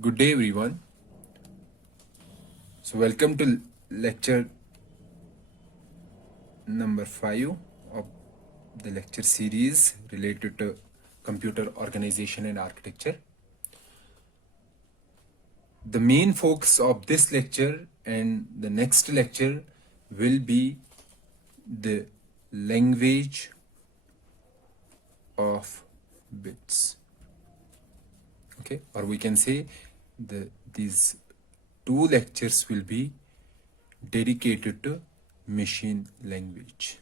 Good day, everyone. So, welcome to lecture number 5 of the lecture series related to computer organization and architecture. The main focus of this lecture and the next lecture will be the language of bits. Okay, or we can say these two lectures will be dedicated to machine language.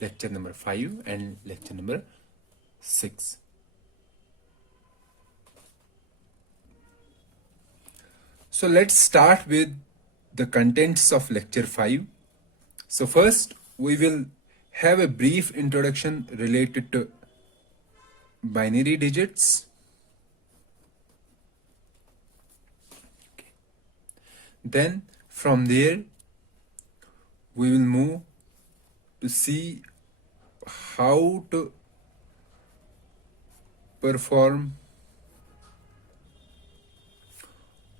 Lecture number 5 and lecture number 6. So let's start with the contents of lecture 5. So first we will have a brief introduction related to binary digits. Okay. Then from there we will move to see how to perform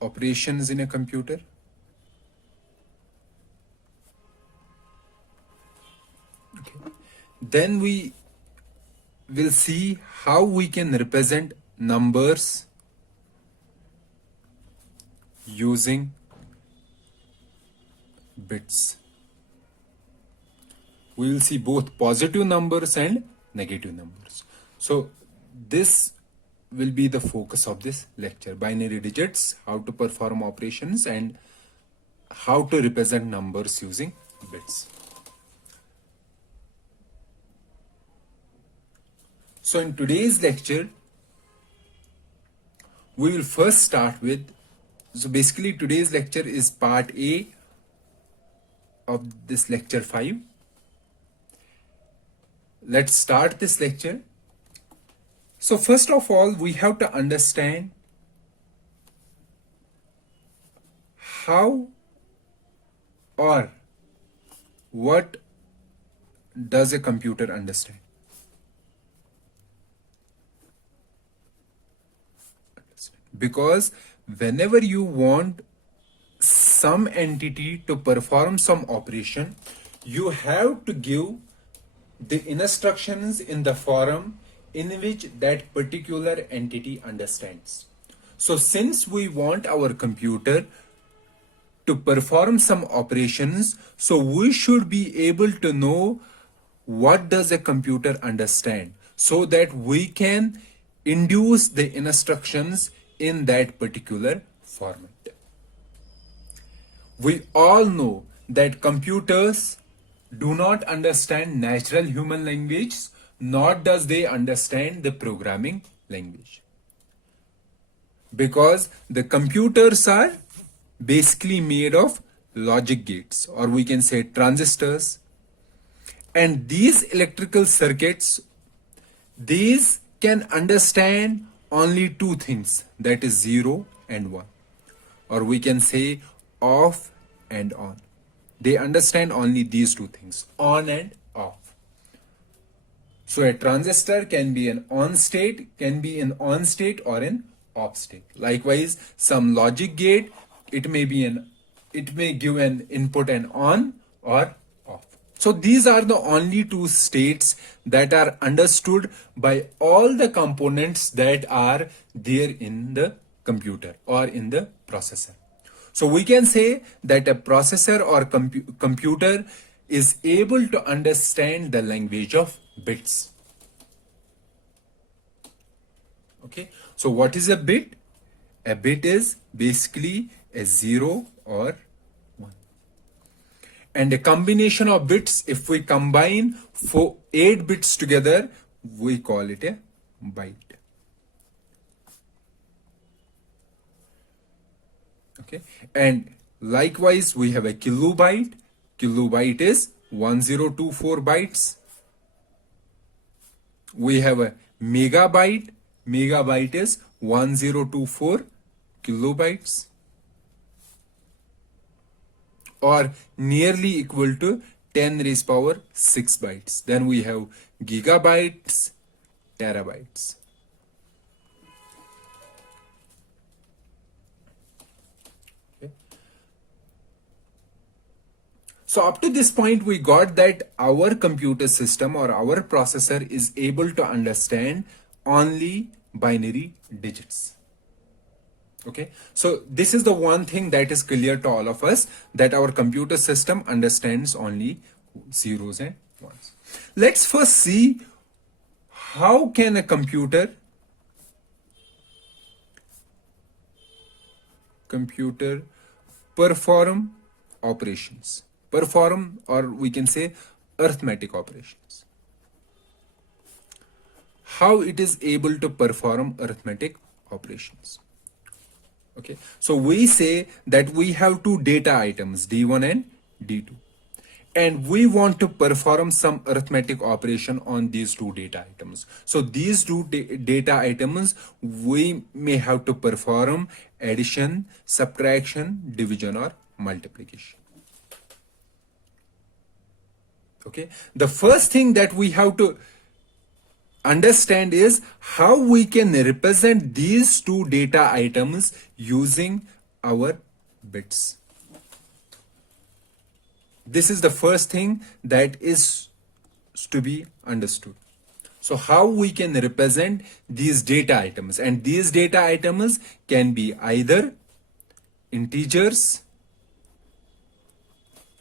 operations in a computer. Okay. Then we will see how we can represent numbers using bits. We will see both positive numbers and negative numbers. So this will be the focus of this lecture: binary digits, how to perform operations, and how to represent numbers using bits. So in today's lecture, we will first start with, so basically today's lecture is part A of this lecture 5. Let's start this lecture. So first of all, we have to understand how or what does a computer understand. Because whenever you want some entity to perform some operation, you have to give the instructions in the form in which that particular entity understands. So since we want our computer to perform some operations, so we should be able to know what does a computer understand, so that we can induce the instructions in that particular format. We all know that computers do not understand natural human language, nor does they understand the programming language. Because the computers are basically made of logic gates, or we can say transistors. And these electrical circuits, these can understand only two things, that is 0 and 1, or we can say off and on. They understand only these two things, on and off. So a transistor can be an on state, or an off state. Likewise, some logic gate, it may give an input an on or off. So these are the only two states that are understood by all the components that are there in the computer or in the processor. So we can say that a processor or computer is able to understand the language of bits. Okay, so what is a bit? A bit is basically a 0 or 1. And a combination of bits, if we combine 8 bits together, we call it a byte. Okay, and likewise we have a kilobyte. Kilobyte is 1024 bytes. We have a megabyte. Megabyte is 1024 kilobytes, or nearly equal to 10 raised power 6 bytes. Then we have gigabytes, terabytes. So up to this point, we got that our computer system or our processor is able to understand only binary digits. Okay, so this is the one thing that is clear to all of us, that our computer system understands only zeros and ones. Let's first see how can a computer perform operations, perform, or we can say arithmetic operations. How it is able to perform arithmetic operations. Okay, so we say that we have two data items, D1 and D2, and we want to perform some arithmetic operation on these two data items. So these two data items, we may have to perform addition, subtraction, division, or multiplication. Okay, the first thing that we have to understand is how we can represent these two data items using our bits. This is the first thing that is to be understood. So how we can represent these data items, and these data items can be either integers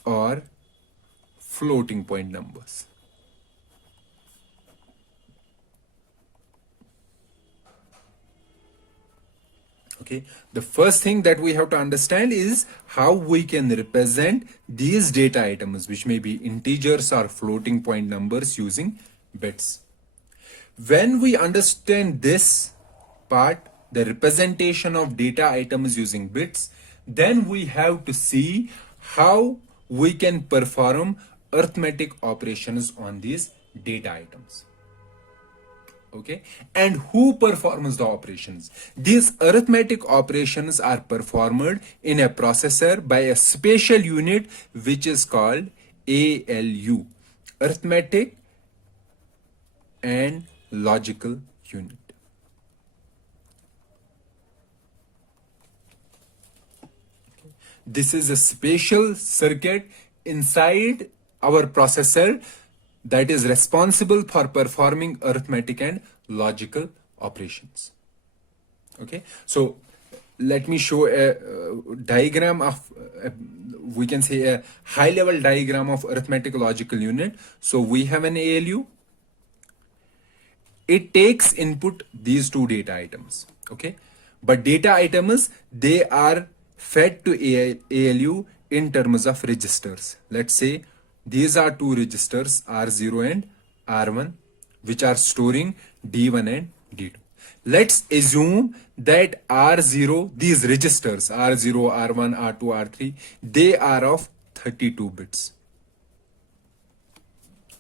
or floating point numbers. Okay, the first thing that we have to understand is how we can represent these data items, which may be integers or floating point numbers, using bits. When we understand this part, the representation of data items using bits, then we have to see how we can perform arithmetic operations on these data items. Okay, and who performs the operations? These arithmetic operations are performed in a processor by a special unit which is called ALU, arithmetic and logical unit. This is a special circuit inside our processor that is responsible for performing arithmetic and logical operations. Okay, so let me show a diagram of, we can say a high level diagram of arithmetic logical unit. So we have an ALU. It takes input these two data items. Okay, but data items, they are fed to ALU in terms of registers. Let's say these are two registers, R0 and R1, which are storing D1 and D2. Let's assume that R0, these registers, R0, R1, R2, R3, they are of 32 bits.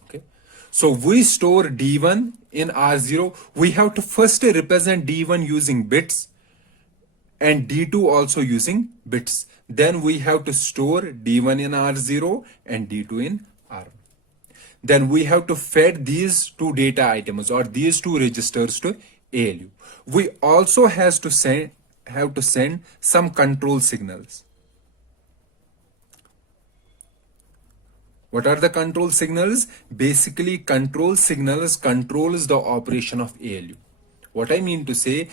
Okay, so we store D1 in R0. We have to first represent D1 using bits and D2 also using bits. Then we have to store D1 in R0 and D2 in R1. Then we have to feed these two data items or these two registers to ALU. We also have to send some control signals. What are the control signals? Basically, control signals controls the operation of ALU. What I mean to say,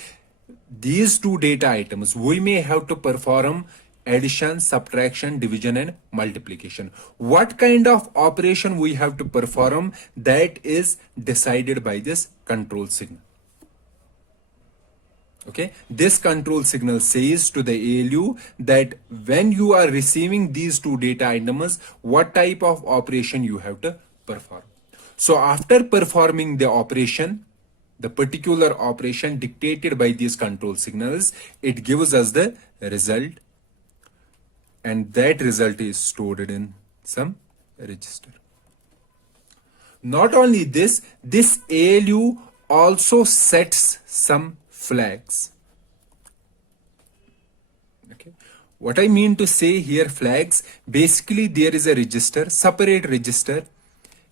these two data items, we may have to perform addition, subtraction, division, and multiplication. What kind of operation we have to perform, that is decided by this control signal. Okay, this control signal says to the ALU that when you are receiving these two data items, what type of operation you have to perform. So after performing the operation, the particular operation dictated by these control signals, it gives us the result, and that result is stored in some register. Not only this, this ALU also sets some flags. Okay, what I mean to say here, flags, basically there is a register, separate register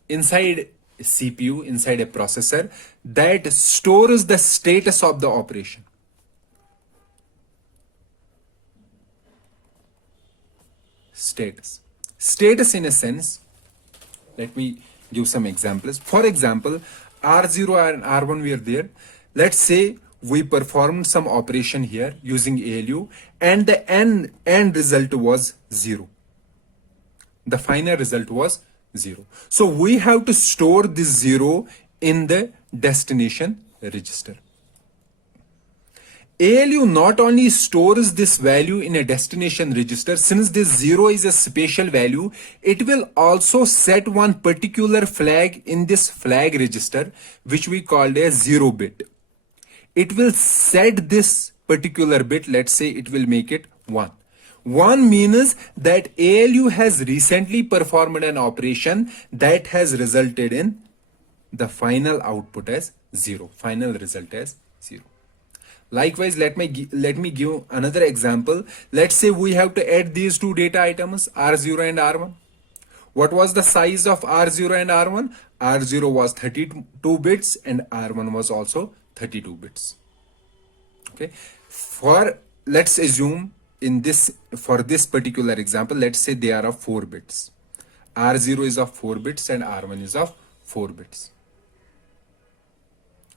inside a CPU, inside a processor, that stores the status of the operation. Status. Status in a sense, let me give some examples. For example, R0 and R1 were there. Let's say we performed some operation here using ALU and the end result was 0. The final result was 0. So we have to store this 0 in the destination register. ALU not only stores this value in a destination register, since this 0 is a special value, it will also set one particular flag in this flag register, which we called a 0 bit. It will set this particular bit, let's say it will make it 1. 1 means that ALU has recently performed an operation that has resulted in the final output as 0, final result as 0. Likewise, let me give another example. Let's say we have to add these two data items, R0 and R1. What was the size of R0 and R1? R0 was 32 bits and R1 was also 32 bits. Okay. Let's assume for this particular example, let's say they are of 4 bits. R0 is of 4 bits and R1 is of 4 bits.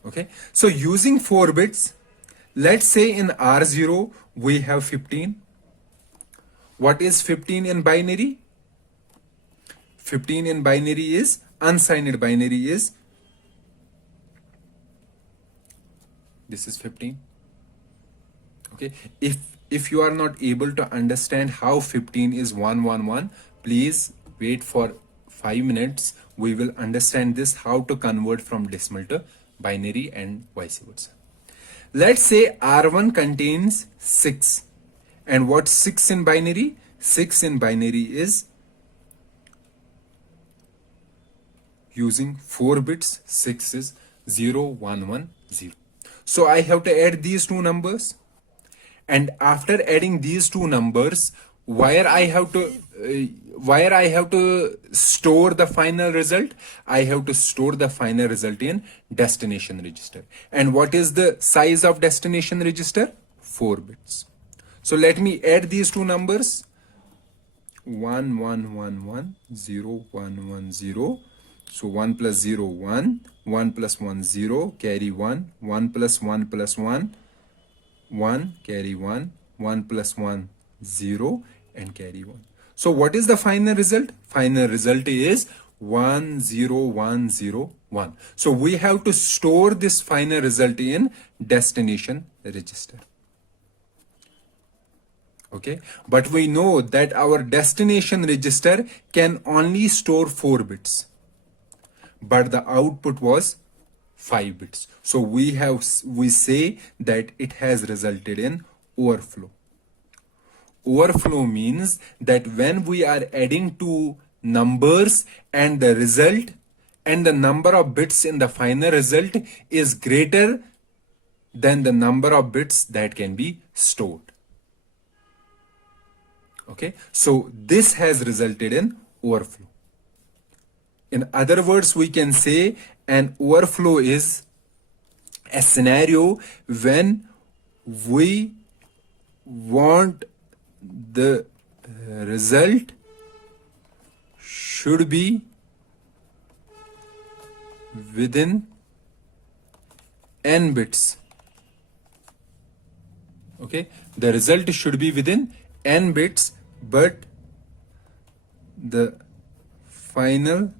Okay. So using 4 bits, let's say in R0 we have 15. What is 15 in binary? 15 in binary is, unsigned binary is, this is 15. Okay. If you are not able to understand how 15 is 111, please wait for 5 minutes. We will understand this, how to convert from decimal to binary and vice versa. Let's say R1 contains 6. And what's 6 in binary? 6 in binary is, using 4 bits, 6 is 0110. So I have to add these two numbers. And after adding these two numbers, where I have to store the final result? I have to store the final result in destination register. And what is the size of destination register? 4 bits. So let me add these two numbers. 11110110. So 1 plus 0, 1. 1 plus 1, 0. Carry 1. 1 plus 1 plus 1. 1, carry 1, 1 plus 1, 0, and carry 1. So what is the final result? Final result is 10101. So we have to store this final result in destination register. Okay, but we know that our destination register can only store 4 bits, but the output was 5 bits. So we say that it has resulted in overflow. Overflow means that when we are adding two numbers and the result and the number of bits in the final result is greater than the number of bits that can be stored. Okay, so this has resulted in overflow. In other words, we can say an overflow is a scenario when we want the result should be within n bits. Okay, the result should be within n bits, but the final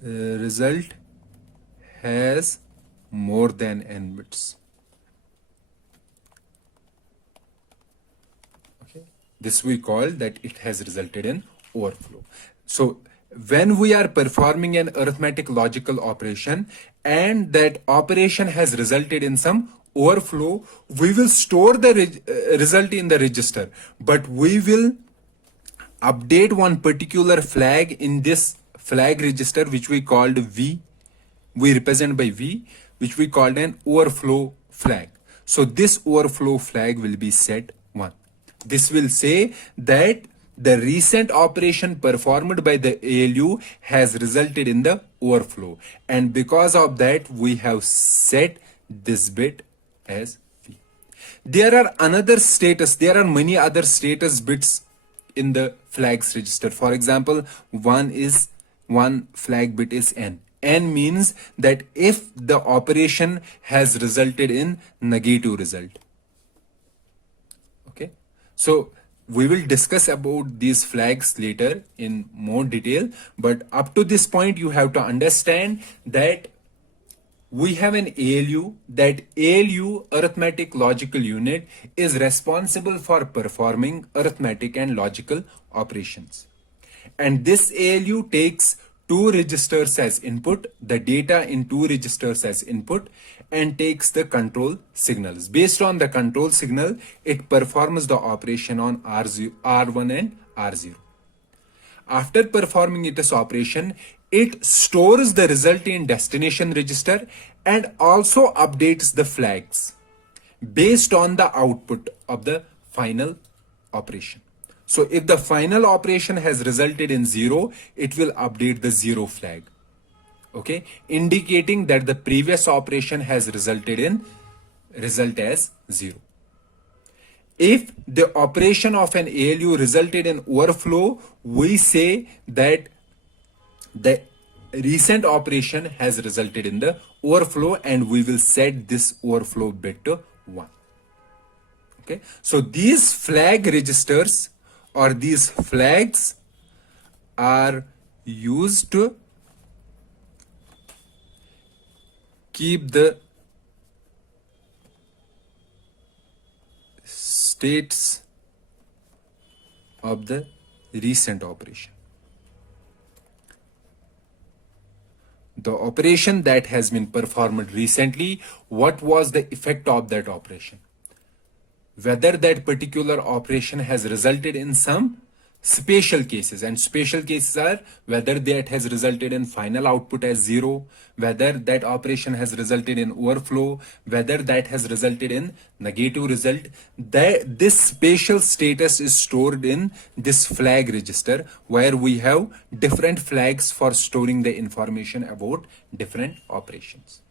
result has more than n bits. Okay, this we call that it has resulted in overflow. So when we are performing an arithmetic logical operation and that operation has resulted in some overflow, we will store the result in the register, but we will update one particular flag in this flag register which we called V. We represent by V, which we called an overflow flag. So this overflow flag will be set 1. This will say that the recent operation performed by the ALU has resulted in the overflow, and because of that we have set this bit as V. There are many other status bits in the flags register. For example, one flag bit is n. N means that if the operation has resulted in negative result. Okay, so we will discuss about these flags later in more detail, but up to this point you have to understand that we have an ALU. That ALU, arithmetic logical unit, is responsible for performing arithmetic and logical operations. And this ALU takes two registers as input, the data in two registers as input, and takes the control signals. Based on the control signal, it performs the operation on R1 and R0. After performing its operation, it stores the result in destination register and also updates the flags based on the output of the final operation. So if the final operation has resulted in 0, it will update the 0 flag. Okay, indicating that the previous operation has resulted in result as 0. If the operation of an ALU resulted in overflow, we say that the recent operation has resulted in the overflow, and we will set this overflow bit to 1. Okay, so these flag registers or these flags are used to keep the states of the recent operation. The operation that has been performed recently, what was the effect of that operation? Whether that particular operation has resulted in some special cases, and special cases are whether that has resulted in final output as 0, whether that operation has resulted in overflow, whether that has resulted in negative result. This spatial status is stored in this flag register, where we have different flags for storing the information about different operations.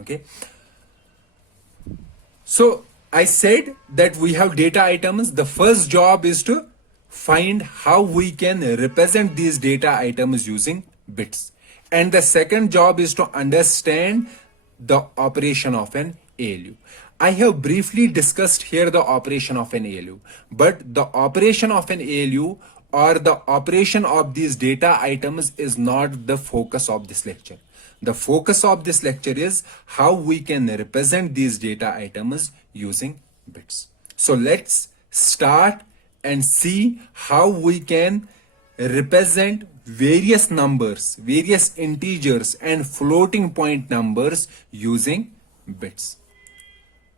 Okay, so I said that we have data items. The first job is to find how we can represent these data items using bits. And the second job is to understand the operation of an ALU. I have briefly discussed here the operation of an ALU, but the operation of an ALU or the operation of these data items is not the focus of this lecture. The focus of this lecture is how we can represent these data items using bits. So let's start and see how we can represent various numbers, various integers and floating point numbers using bits.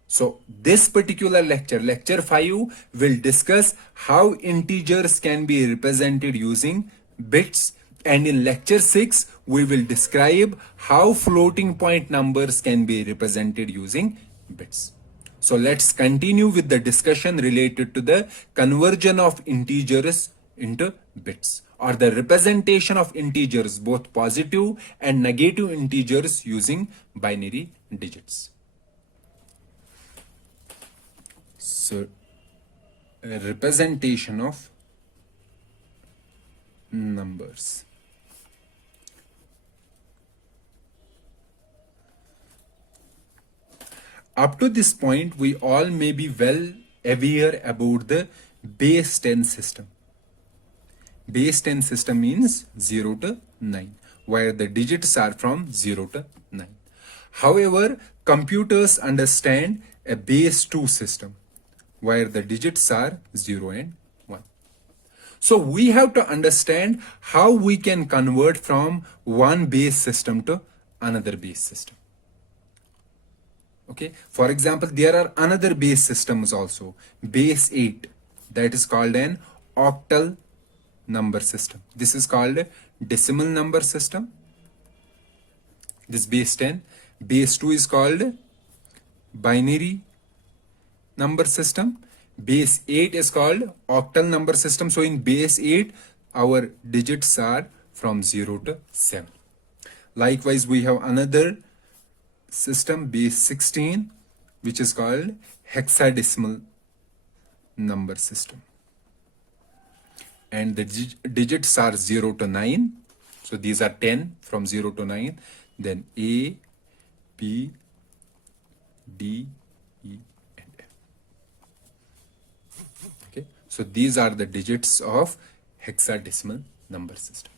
So this particular lecture, lecture 5, will discuss how integers can be represented using bits, and in lecture 6 we will describe how floating point numbers can be represented using bits. So let's continue with the discussion related to the conversion of integers into bits, or the representation of integers, both positive and negative integers, using binary digits. So a representation of numbers. Up to this point, we all may be well aware about the base 10 system. Base 10 system means 0 to 9, where the digits are from 0 to 9. However, computers understand a base 2 system, where the digits are 0 and 1. So we have to understand how we can convert from one base system to another base system. Okay, for example, there are another base systems also, base 8, that is called an octal number system. This is called a decimal number system. This base 10. Base 2 is called binary number system. Base 8 is called octal number system. So in base 8, our digits are from 0 to 7. Likewise, we have another system, base 16, which is called hexadecimal number system. And the digits are 0 to 9. So these are 10 from 0 to 9. Then A, B, D, E, and F. Okay, so these are the digits of hexadecimal number system.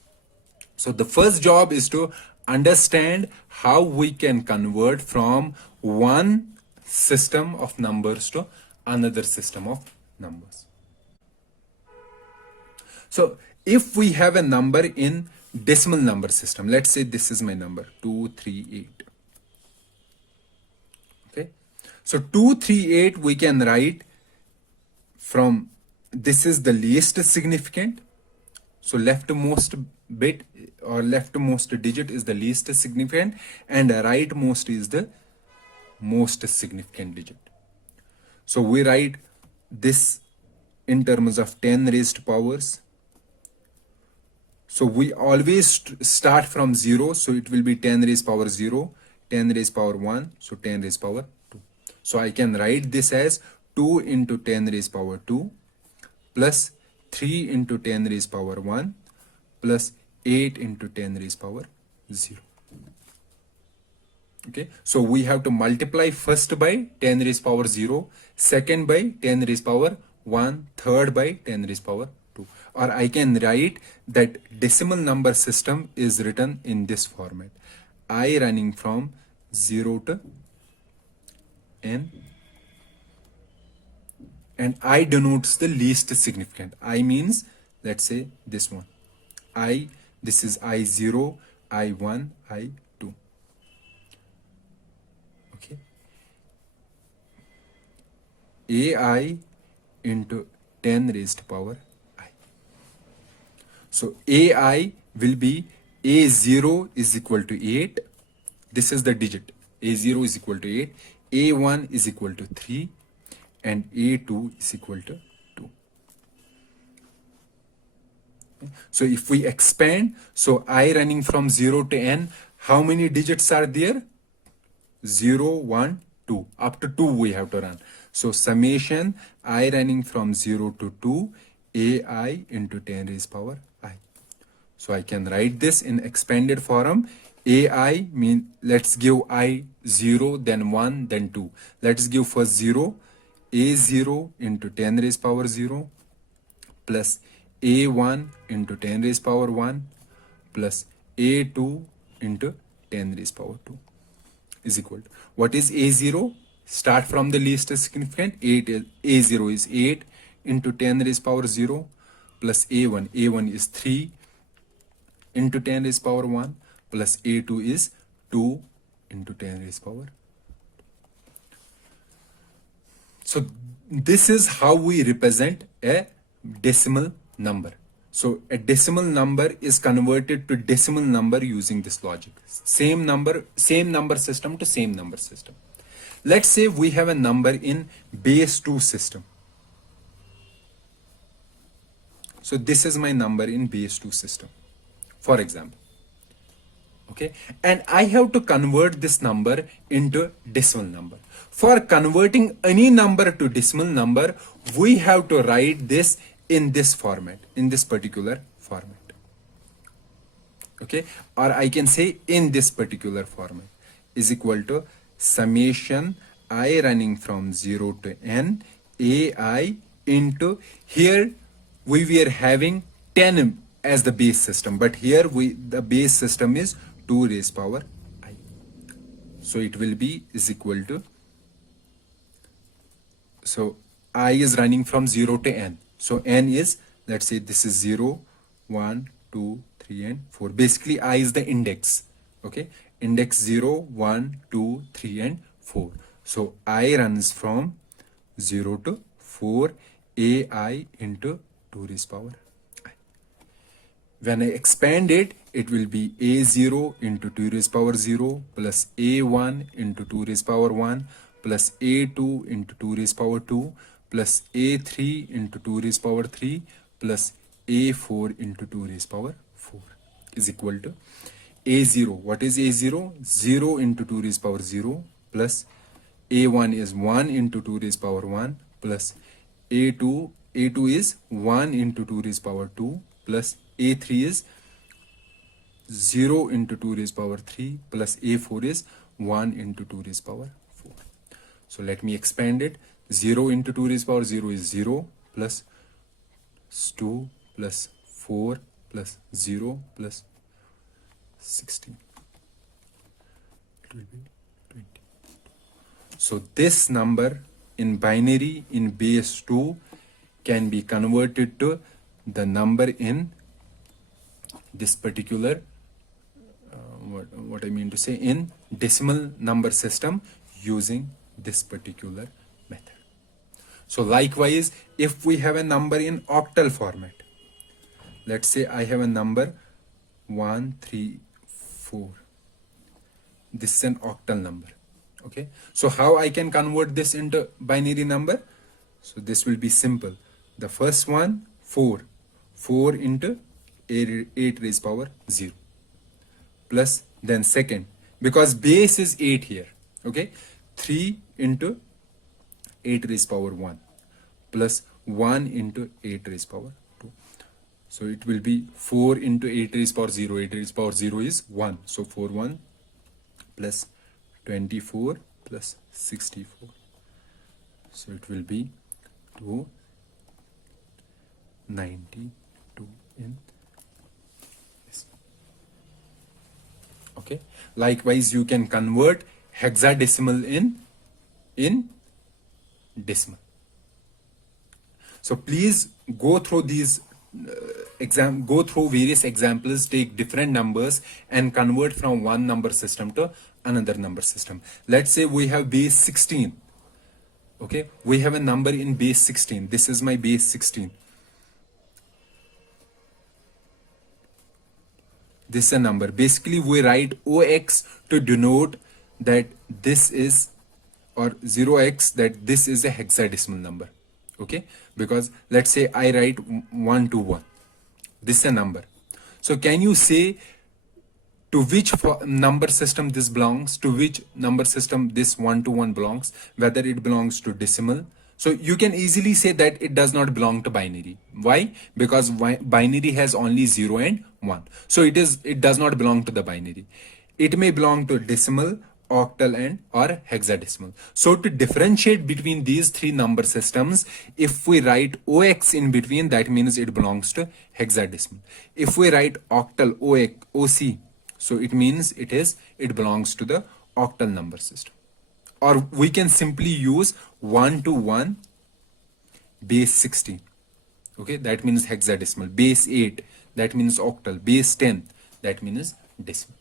So the first job is to understand how we can convert from one system of numbers to another system of numbers. So if we have a number in decimal number system, let's say this is my number 238. Okay, so 238 we can write from, this is the least significant, so leftmost bit or leftmost digit is the least significant and rightmost is the most significant digit. So we write this in terms of 10 raised powers. So we always start from 0, so it will be 10 raised power 0, 10 raised power 1, so 10 raised power 2. So I can write this as 2 into 10 raised power 2 plus 3 into 10 raised power 1 plus 8 into 10 raised power 0. Okay, so we have to multiply first by 10 raised power 0, second by 10 raised power 1, third by 10 raised power 2. Or I can write that decimal number system is written in this format. I running from 0 to n, and I denotes the least significant. I means, let's say this one. I, this is I0, I1, I2. Okay. AI into 10 raised power I. So AI will be A0 is equal to 8. This is the digit. A0 is equal to 8. A1 is equal to 3. And A2 is equal to 2. So if we expand, so I running from 0 to n, how many digits are there? 0, 1, 2. Up to 2 we have to run. So summation I running from 0 to 2, AI into 10 raised power I. So I can write this in expanded form. AI mean, let's give I 0, then 1, then 2. Let's give first 0. A0 into 10 raised power 0 plus A1 into 10 raised power 1 plus A2 into 10 raised power 2 is equal to, what is A0? Start from the least significant. 8 is, A0 is 8 into 10 raised power 0 plus A1. A1 is 3 into 10 raised power 1 plus A2 is 2 into 10 raised power. So this is how we represent a decimal number. So a decimal number is converted to decimal number using this logic. Same number system to same number system. Let's say we have a number in base 2 system. So this is my number in base 2 system, for example. Okay, and I have to convert this number into decimal number. For converting any number to decimal number, we have to write this in this format, in this particular format. Okay, or I can say in this particular format is equal to summation I running from 0 to n AI into, here we were having 10 as the base system, but here the base system is 2 raised power I. So it will be is equal to, so I is running from 0 to n. So n is, let's say this is 0, 1, 2, 3 and 4. Basically I is the index. Okay, index 0, 1, 2, 3 and 4. So I runs from 0 to 4 AI into 2 raised power I. When I expand it, it will be A0 into 2 raised power 0 plus A1 into 2 raised power 1 plus A2 into 2 raised power 2 plus A3 into 2 raised power 3 plus A4 into 2 raised power 4 is equal to A0. What is A0? 0 into 2 raised power 0 plus A1 is 1 into 2 raised power 1 plus A2 is 1 into 2 raised power 2 plus A3 is 0 into 2 raised power 3 plus A4 is 1 into 2 raised power 4. So let me expand it. 0 into 2 raised power 0 is 0 plus 2 plus 4 plus 0 plus 16. It will be 20. So this number in binary in base 2 can be converted to the number in this particular what I mean to say, in decimal number system using this particular method. So likewise, if we have a number in octal format, let's say I have a number 1 3 4. This is an octal number. Okay, so how I can convert this into binary number? So this will be simple. The first one, 4 into 8 raised power 0 plus then second, because base is 8 here, okay, 3 into 8 raised power 1 plus 1 into 8 raised power 2. So it will be 4 into 8 raised power 0. 8 raised power 0 is 1. So 4 1 plus 24 plus 64. So it will be 292 in this. Okay. Likewise, you can convert hexadecimal in decimal. So please go through these go through various examples, take different numbers and convert from one number system to another number system. Let's say we have base 16. Okay, we have a number in base 16. This is my base 16. This is a number. Basically, we write OX to denote that this is, or 0x, that this is a hexadecimal number. Okay, because let's say I write 1 to 1. This is a number. So can you say to which number system this belongs, to which number system this 1 to 1 belongs, whether it belongs to decimal? So you can easily say that it does not belong to binary. Why? Because binary has only 0 and 1. So it does not belong to the binary. It may belong to decimal, octal and or hexadecimal. So to differentiate between these three number systems, if we write OX in between, that means it belongs to hexadecimal. If we write octal OC, so it means it belongs to the octal number system. Or we can simply use 1 to 1 base 16. Okay, that means hexadecimal. Base 8, that means octal. Base 10, that means decimal.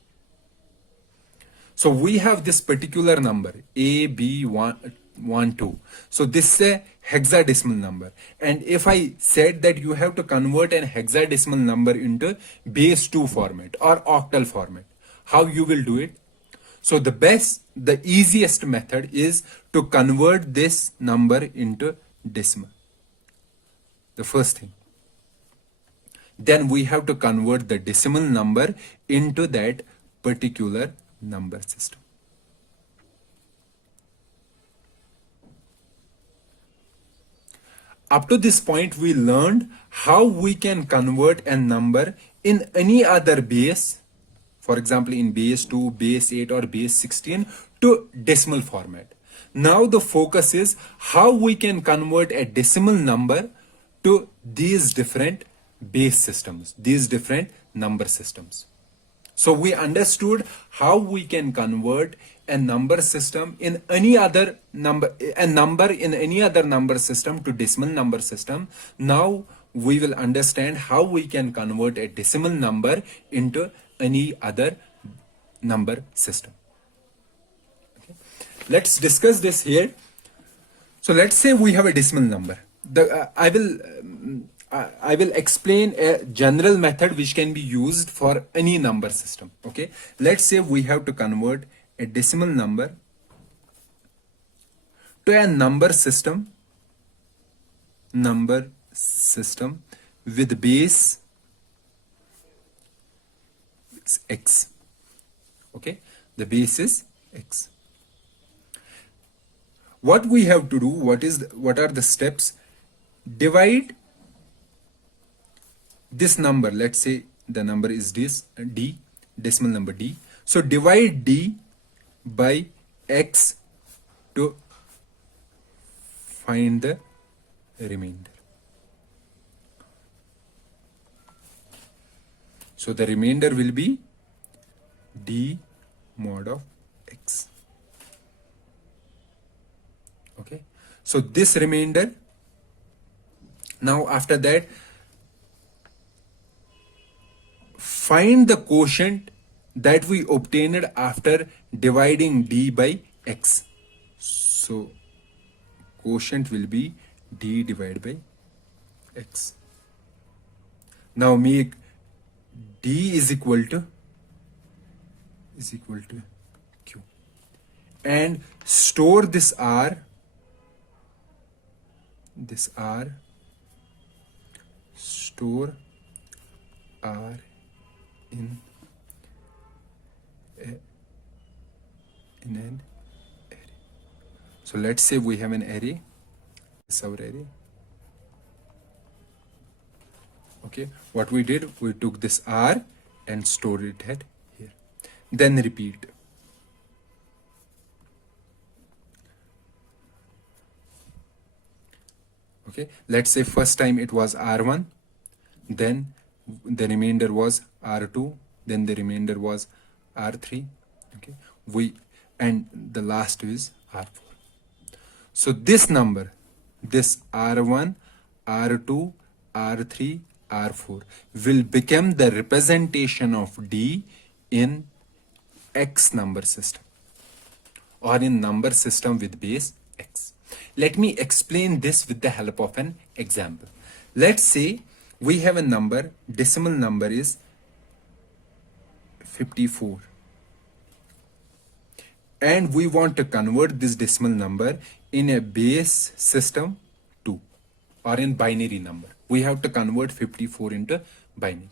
So we have this particular number AB12. So this is a hexadecimal number. And if I said that you have to convert an hexadecimal number into base 2 format or octal format, how you will do it? So the easiest method is to convert this number into decimal. The first thing. Then we have to convert the decimal number into that particular number system. Up to this point, we learned how we can convert a number in any other base, for example, in base 2, base 8 or base 16 to decimal format. Now the focus is how we can convert a decimal number to these different base systems, these different number systems. So we understood how we can convert a number system in any other number, in any other number system to decimal number system. Now we will understand how we can convert a decimal number into any other number system. Okay. Let's discuss this here. So let's say we have a decimal number. I will explain a general method which can be used for any number system. Okay. Let's say we have to convert a decimal number to a number system with base x. Okay. The base is x. What we have to do, what are the steps? divide this number. Let's say the number is this d, decimal number d. So divide d by x to find the remainder. So the remainder will be d mod of x. Okay. So this remainder, now after that, find the quotient that we obtained after dividing d by x. So quotient will be d divided by x. Now make d is equal to q and store this r store r in an array. So let's say we have an array. This is our array. Okay, what we did, we took this r and stored it at here. Then repeat. Okay, let's say first time it was r1, then the remainder was r2, then the remainder was r3. Okay, and the last is r4. So this number, this r1, r2, r3, r4 will become the representation of d in x number system or in number system with base x. Let me explain this with the help of an example. Let's say we have a number, decimal number is 54. And we want to convert this decimal number in a base system 2 or in binary number. We have to convert 54 into binary.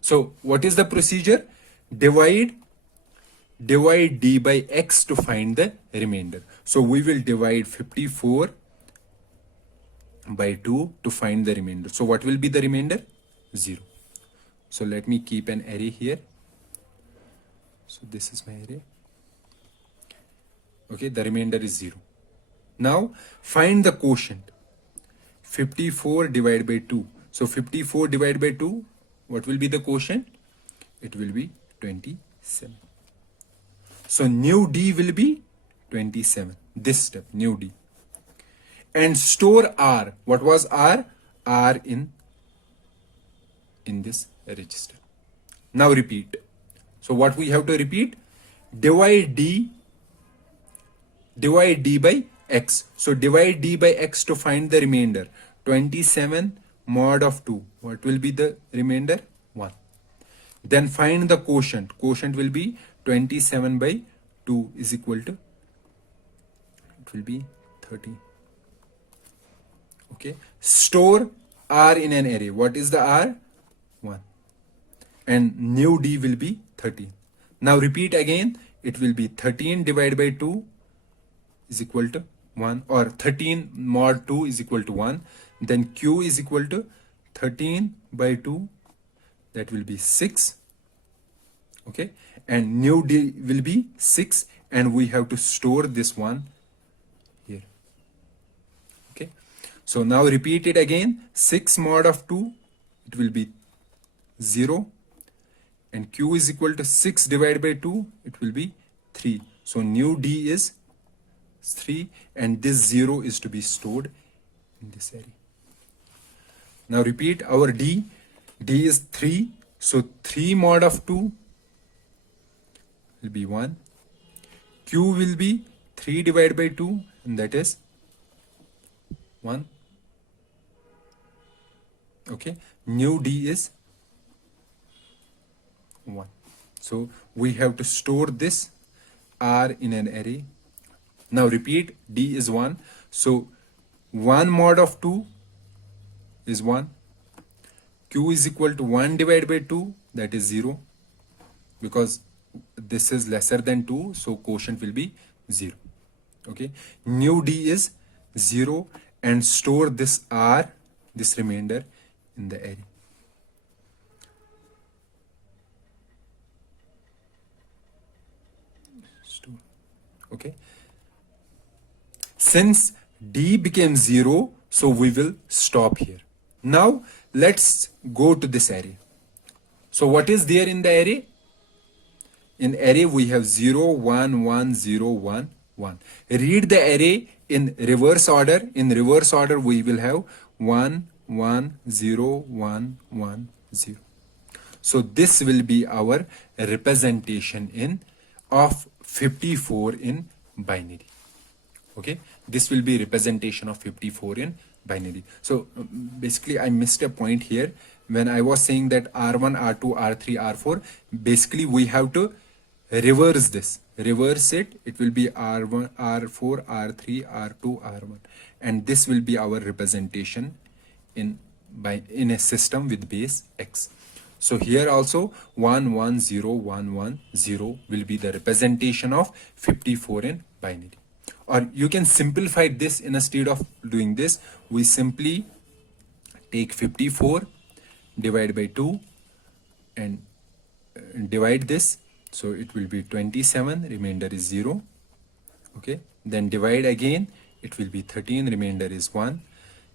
So what is the procedure? Divide d by x to find the remainder. So we will divide 54 by 2 to find the remainder. So what will be the remainder? 0. So let me keep an array here. So this is my array. Okay, the remainder is 0. Now find the quotient. 54 divided by 2. So 54 divided by 2, what will be the quotient? It will be 27. So new d will be 27. This step, new d. And store r. What was r? R in this register. Now repeat. So what we have to repeat? Divide d by x. So divide d by x to find the remainder. 27 mod of 2. What will be the remainder? 1. Then find the quotient. Quotient will be 27 by 2 is equal to, it will be 13. Okay. Store r in an array. What is the r? 1. And new d will be 13. Now repeat again. It will be 13 divided by 2 is equal to 1, or 13 mod 2 is equal to 1. Then q is equal to 13 by 2, that will be 6. Okay, and new d will be 6, and we have to store this one here. Okay, so now repeat it again. 6 mod of 2, it will be 0, and q is equal to 6 divided by 2, it will be 3. So new d is 3, and this 0 is to be stored in this array. Now repeat our d is 3. So 3 mod of 2 will be 1. Q will be 3 divided by 2, and that is 1. Okay, new d is 1. So we have to store this r in an array. Now repeat, d is 1. So 1 mod of 2 is 1. Q is equal to 1 divided by 2, that is 0. Because this is lesser than 2, so quotient will be 0. Okay. New d is 0, and store this r this remainder in the array. Okay. Since D became 0, so we will stop here. Now let's go to this array. So what is there in the array? In array we have 0, 1, 1, 0, 1, 1. Read the array in reverse order. In reverse order we will have 1, 1, 0, 1, 1, 0. So this will be our representation in of 54 in binary. Okay, this will be representation of 54 in binary. So basically I missed a point here when I was saying that R1, R2, R3, R4. Basically we have to reverse this. Reverse it. It will be R1, R4, R3, R2, R1, and this will be our representation in a system with base X. So here also 1, 1, 0, 1, 1, 0 will be the representation of 54 in binary. Or you can simplify this. Instead of doing this, we simply take 54, divide by 2 and divide this. So it will be 27, remainder is 0. Okay, then divide again, it will be 13, remainder is 1.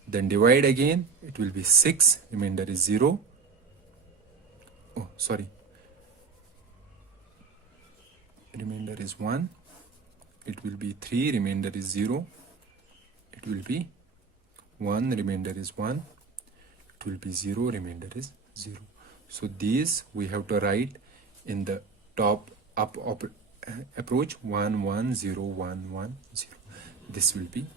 Then divide again, it will be 6, remainder is 0. Oh, sorry. Remainder is 1. It will be 3, remainder is 0. It will be 1, remainder is 1. It will be 0, remainder is 0. So these we have to write in the top up approach 1, 1, 0, 1, 1, 0. This will be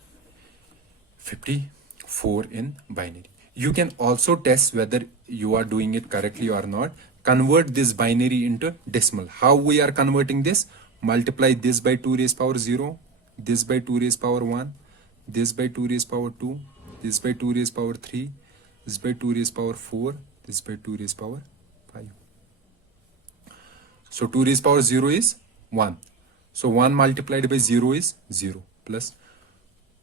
54 in binary. You can also test whether you are doing it correctly or not. Convert this binary into decimal. How we are converting this? Multiply this by 2 raised power 0, this by 2 raised power 1, this by 2 raised power 2, this by 2 raised power 3, this by 2 raised power 4, this by 2 raised power 5. So 2 raised power 0 is 1. So 1 multiplied by 0 is 0, plus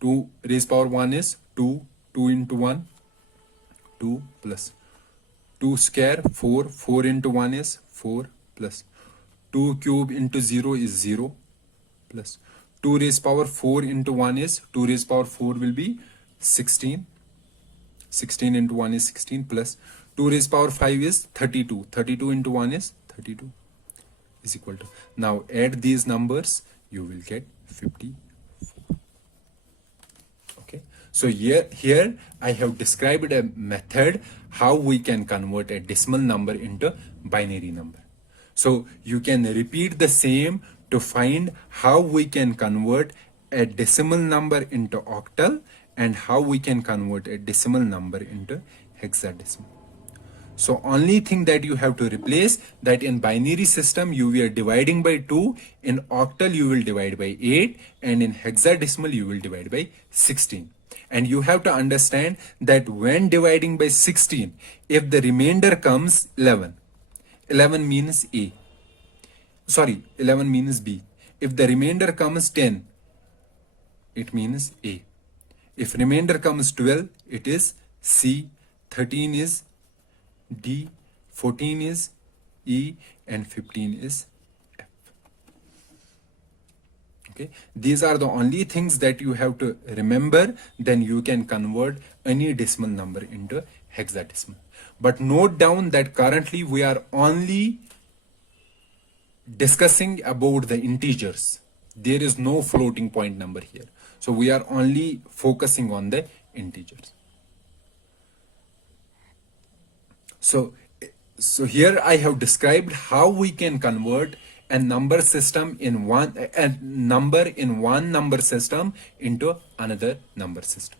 2 raised power 1 is 2, 2 into 1, 2, plus 2 square 4, 4 into 1 is 4, plus 2 cube into 0 is 0, plus 2 raised power 4 into 1 is 2 raised power 4 will be 16. 16 into 1 is 16, plus 2 raised power 5 is 32. 32 into 1 is 32 is equal to. Now add these numbers, you will get 54. Okay. So here I have described a method how we can convert a decimal number into binary number. So you can repeat the same to find how we can convert a decimal number into octal and how we can convert a decimal number into hexadecimal. So only thing that you have to replace that in binary system you were dividing by 2, in octal you will divide by 8, and in hexadecimal you will divide by 16. And you have to understand that when dividing by 16, if the remainder comes 11, 11 means A. Sorry, 11 means B. If the remainder comes 10, it means A. If remainder comes 12, it is C. 13 is D. 14 is E. And 15 is F. Okay. These are the only things that you have to remember. Then you can convert any decimal number into hexadecimal. But note down that currently we are only discussing about the integers. There is no floating point number here. So we are only focusing on the integers. So here I have described how we can convert a number system in one number system into another number system.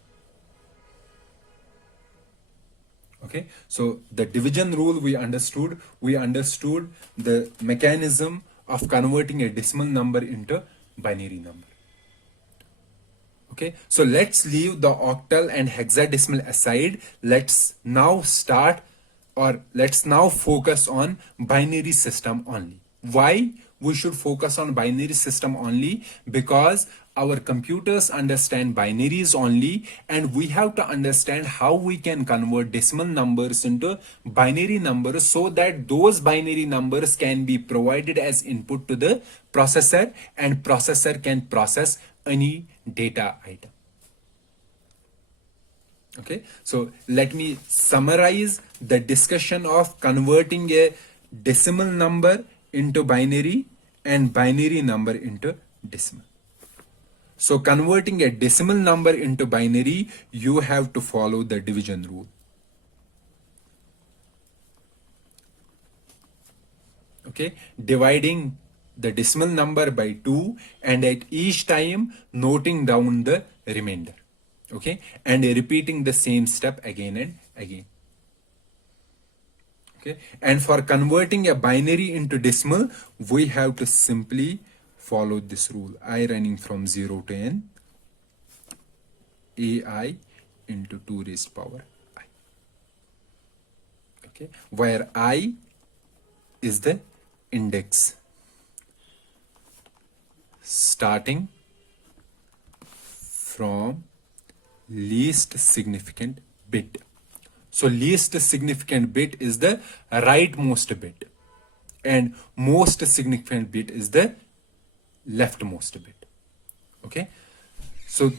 Okay, so the division rule we understood the mechanism of converting a decimal number into binary number. Okay, so let's leave the octal and hexadecimal aside. Let's now focus on binary system only. Why we should focus on binary system only? Because our computers understand binaries only, and we have to understand how we can convert decimal numbers into binary numbers so that those binary numbers can be provided as input to the processor, and processor can process any data item. Okay, so let me summarize the discussion of converting a decimal number into binary and binary number into decimal. So converting a decimal number into binary, you have to follow the division rule. Okay, dividing the decimal number by 2 and at each time noting down the remainder. Okay, and repeating the same step again and again. Okay, and for converting a binary into decimal, we have to simply follow this rule: I running from 0 to n, ai into 2 raised power I. Okay, where I is the index starting from least significant bit. So least significant bit is the rightmost bit, and most significant bit is the leftmost bit. Okay, so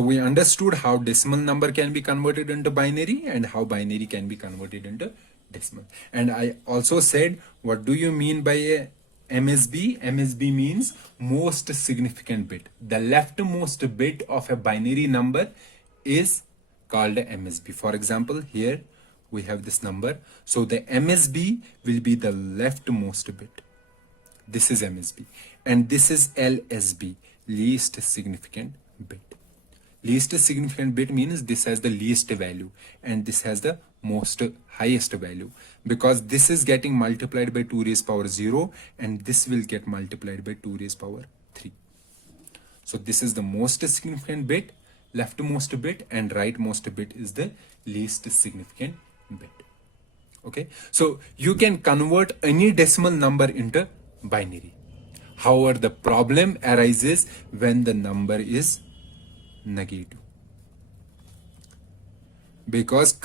we understood how decimal number can be converted into binary and how binary can be converted into decimal. And I also said, what do you mean by a MSB? MSB means most significant bit. The leftmost bit of a binary number is called a MSB. For example, here we have this number. So the MSB will be the leftmost bit. This is MSB. And this is LSB, least significant bit. Least significant bit means this has the least value and this has the most highest value, because this is getting multiplied by 2 raised power 0 and this will get multiplied by 2 raised power 3. So this is the most significant bit, leftmost bit, and rightmost bit is the least significant bit. Okay, so you can convert any decimal number into binary. However, the problem arises when the number is negative, because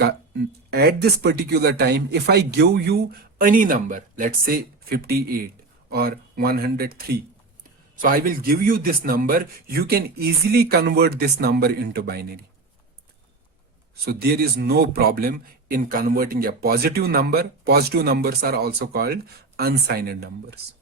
at this particular time, if I give you any number, let's say 58 or 103, so I will give you this number, you can easily convert this number into binary. So there is no problem in converting a positive number. Positive numbers are also called unsigned numbers.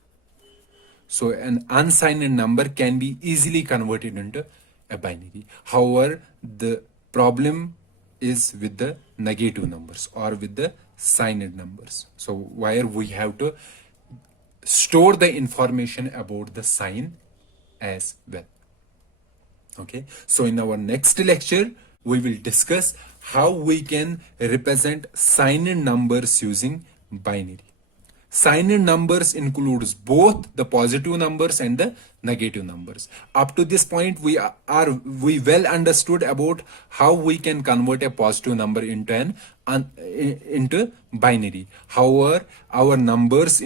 So an unsigned number can be easily converted into a binary. However, the problem is with the negative numbers or with the signed numbers. So where we have to store the information about the sign as well. Okay, so in our next lecture, we will discuss how we can represent signed numbers using binary. Signed numbers includes both the positive numbers and the negative numbers. Up to this point, we well understood about how we can convert a positive number into into binary. However, our numbers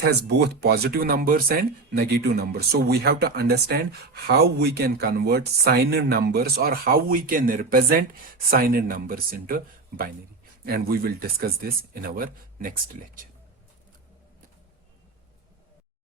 has both positive numbers and negative numbers. So we have to understand how we can convert signed numbers or how we can represent signed numbers into binary. And we will discuss this in our next lecture.